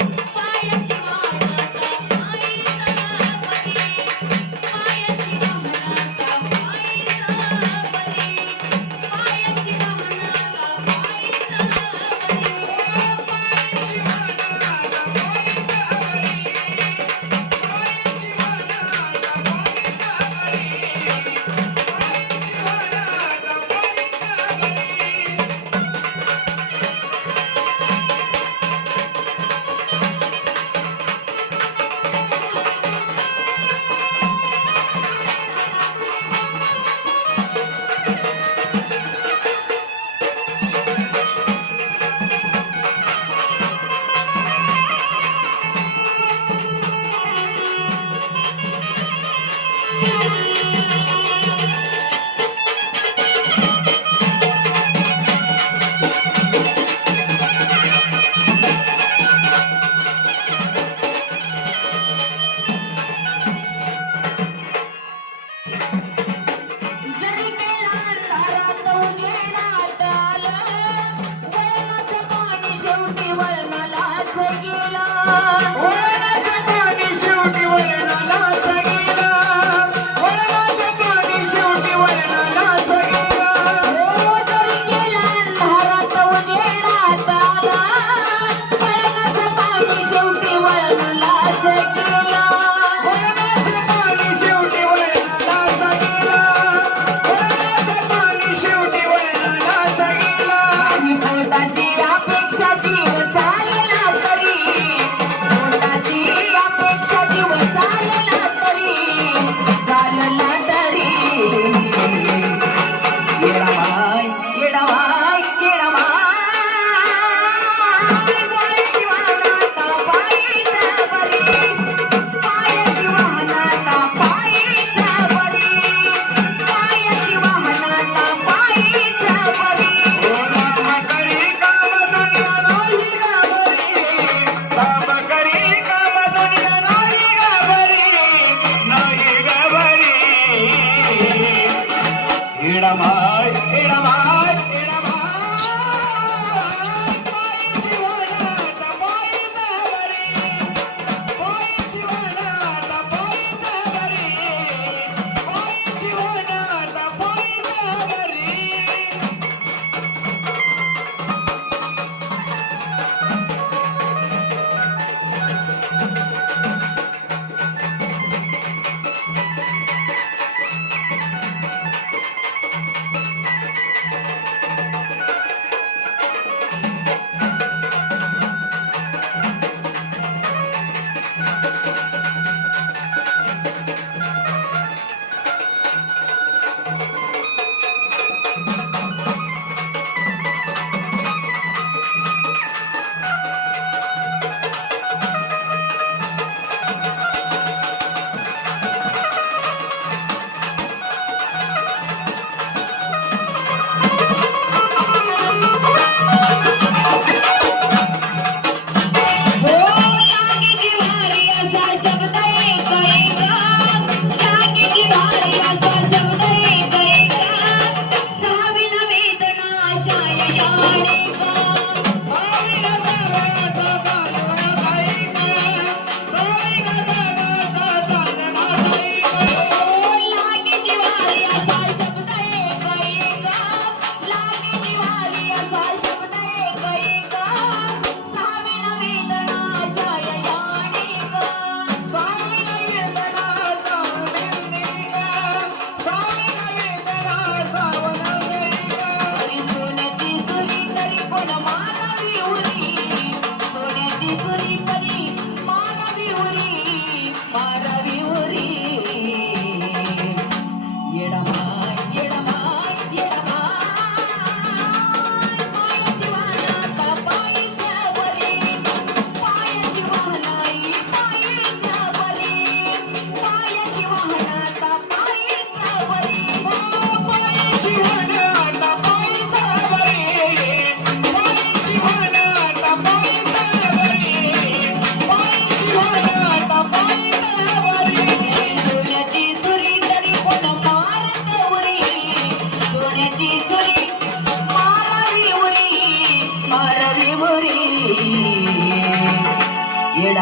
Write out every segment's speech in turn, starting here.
life.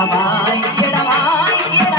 இடமாய் இடமாய்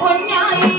പൊന്നായി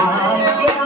Yeah.